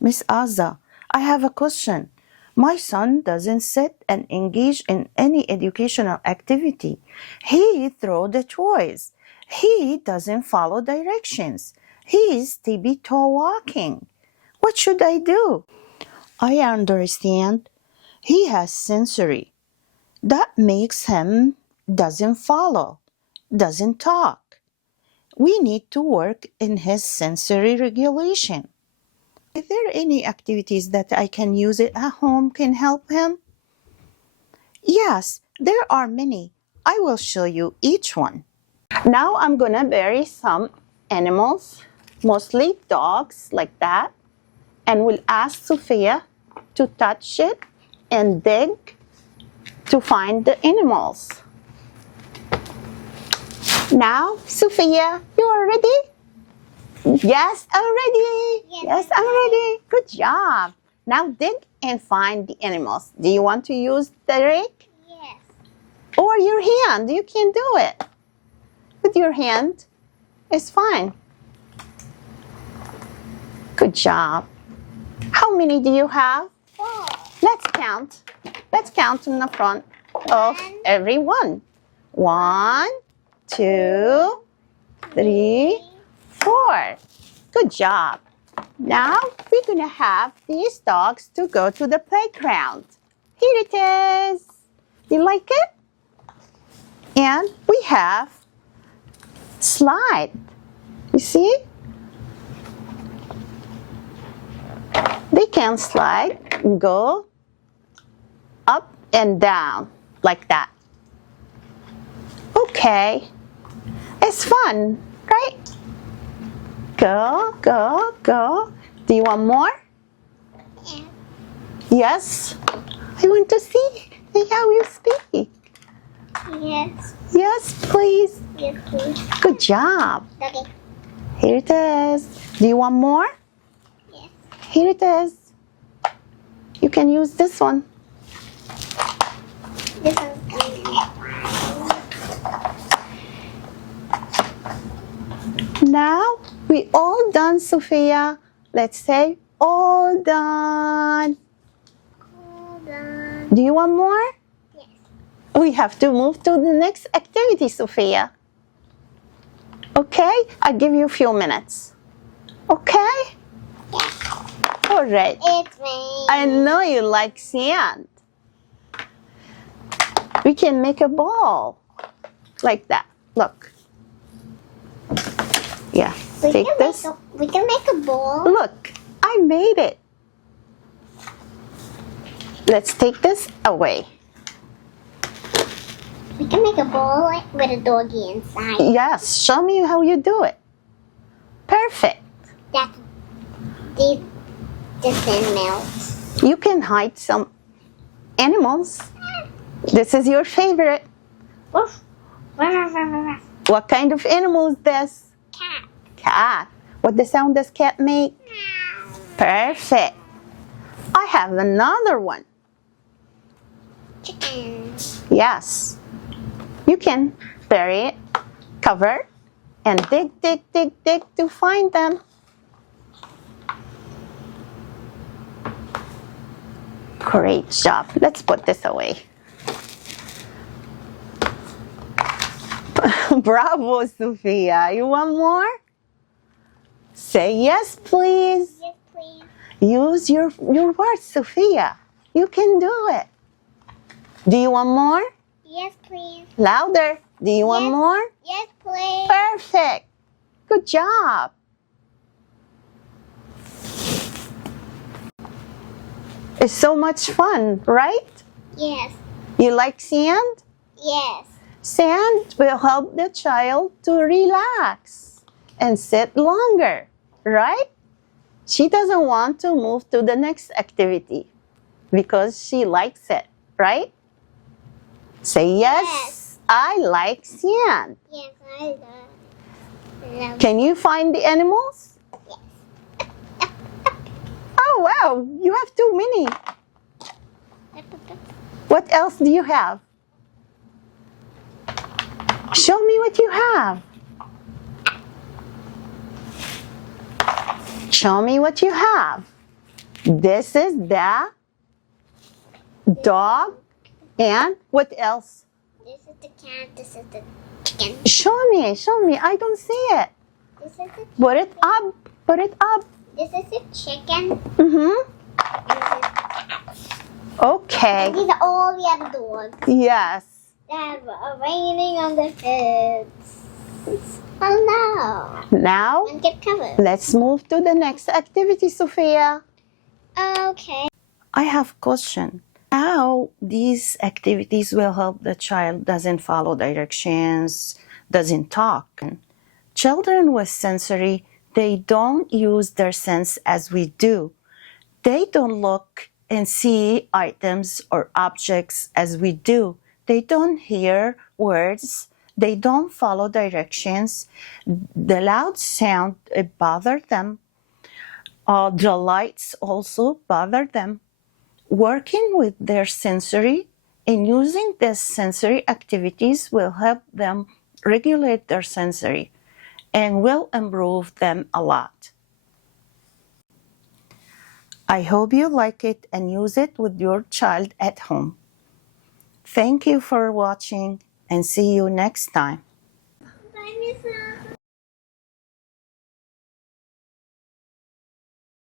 Miss Aza, I have a question. My son doesn't sit and engage in any educational activity. He throws the toys. He doesn't follow directions. He's tippy-toe walking. What should I do? I understand. He has sensory. That makes him doesn't follow, doesn't talk. We need to work in his sensory regulation. Is there any activities that I can use it at home can help him? Yes, there are many. I will show you each one. Now I'm gonna bury some animals, mostly dogs like that, and we'll ask Sophia to touch it and dig to find the animals. Now, Sophia, you are ready? Yes, I'm ready. Yes, I'm ready. Good job. Now dig and find the animals. Do you want to use the rake? Yes. Or your hand? You can do it. With your hand, it's fine. Good job. How many do you have? 4. Let's count. Let's count in the front of every one. 1, 2, 3, 4. Good job. Now we're gonna have these dogs to go to the playground. Here it is. You like it? And we have slide. You see? They can slide and go up and down like that. Okay. It's fun, right? Go, go, go. Do you want more? Yeah. Yes. I want to see how you speak. Yes. Yes, please. Yes, please. Good job. Okay. Here it is. Do you want more? Yes. Here it is. You can use this one. This one's coming. Now we all done, Sophia. Let's say all done. Hold on. Do you want more? Yes. We have to move to the next activity, Sophia. Okay? I'll give you a few minutes. Okay? Yes. All right. It's raining. I know you like sand. We can make a ball like that. Look. Yeah. Take this. We can make a ball. Look, I made it. Let's take this away. We can make a ball with a doggy inside. Yes, show me how you do it. Perfect. That's this in milk. You can hide some animals. This is your favorite. Woof. Cat. What kind of animal is this? Cat. What the sound does cat make? Perfect. I have another one. Chicken. Yes. You can bury it, cover, and dig, dig, dig, dig to find them. Great job. Let's put this away. Bravo, Sophia. You want more? Say yes, please. Yes, please. Use your words, Sophia. You can do it. Do you want more? Yes, please. Louder. Do you want Yes. more? Yes, please. Perfect. Good job. It's so much fun, right? Yes. You like sand? Yes. Sand will help the child to relax and sit longer, right? She doesn't want to move to the next activity because she likes it, right? Say yes. Yes. I like sand. Yes, I love. Can you find the animals? Yes. Oh, wow. You have too many. What else do you have? Show me what you have. Show me what you have. This is the dog. And what else? This is the cat. This is the chicken. Show me. I don't see it. This is the Put it up. Put it up. This is the chicken. Mm-hmm. Okay. And these are all the other dogs. Yes. They have a raining on their heads. Oh no. Now, And get covered. let's move to the next activity, Sophia. Okay. I have a question. How these activities will help the child doesn't follow directions, doesn't talk. Children with sensory, they don't use their sense as we do. They don't look and see items or objects as we do. They don't hear words. They don't follow directions. The loud sound, it bothers them. The lights also bother them. Working with their sensory and using these sensory activities will help them regulate their sensory and will improve them a lot. I hope you like it and use it with your child at home. Thank you for watching and see you next time.